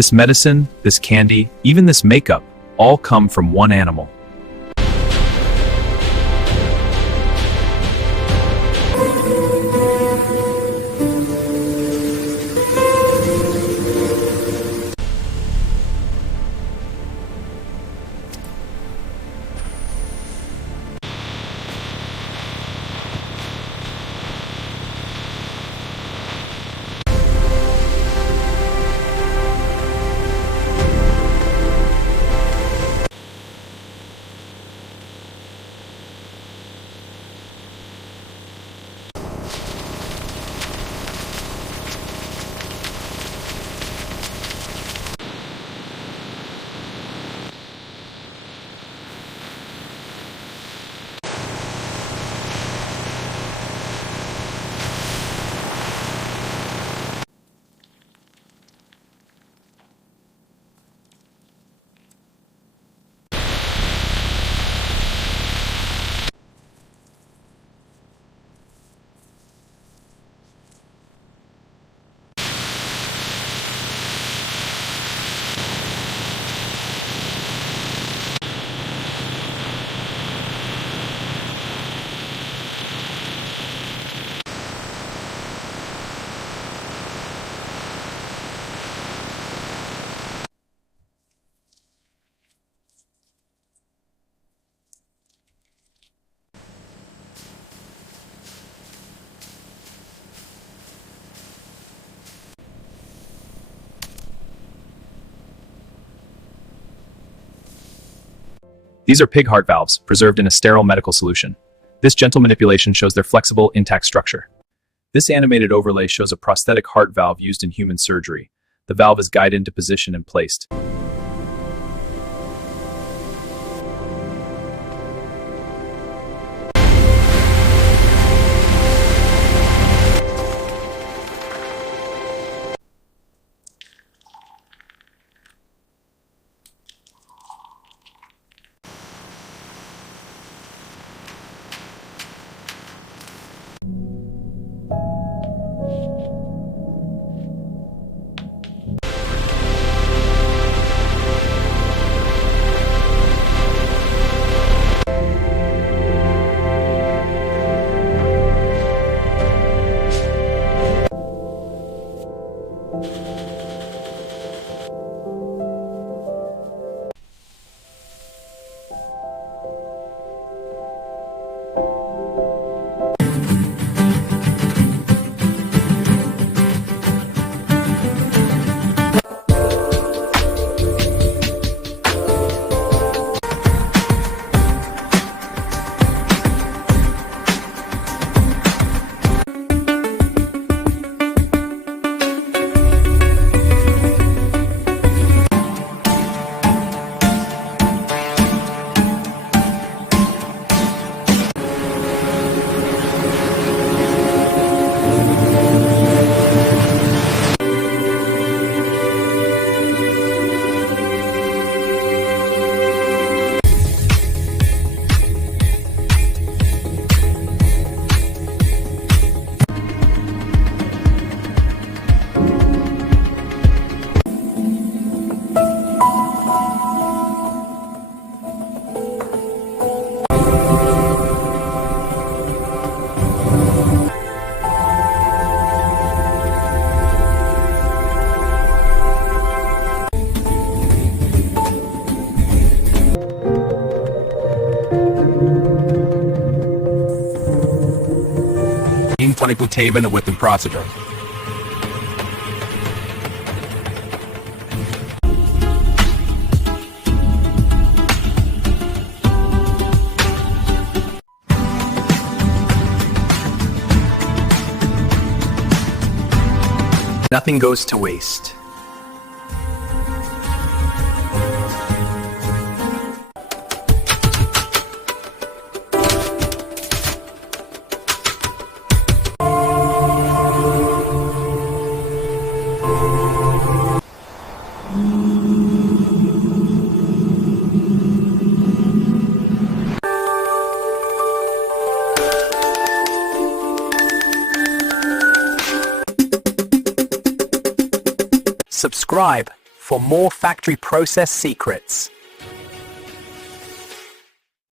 This medicine, this candy, even this makeup, all come from one animal. These are pig heart valves, preserved in a sterile medical solution. This gentle manipulation shows their flexible, intact structure. This animated overlay shows a prosthetic heart valve used in human surgery. The valve is guided into position and placed. Teben with the procedure. Nothing goes to waste. Subscribe for more factory process secrets.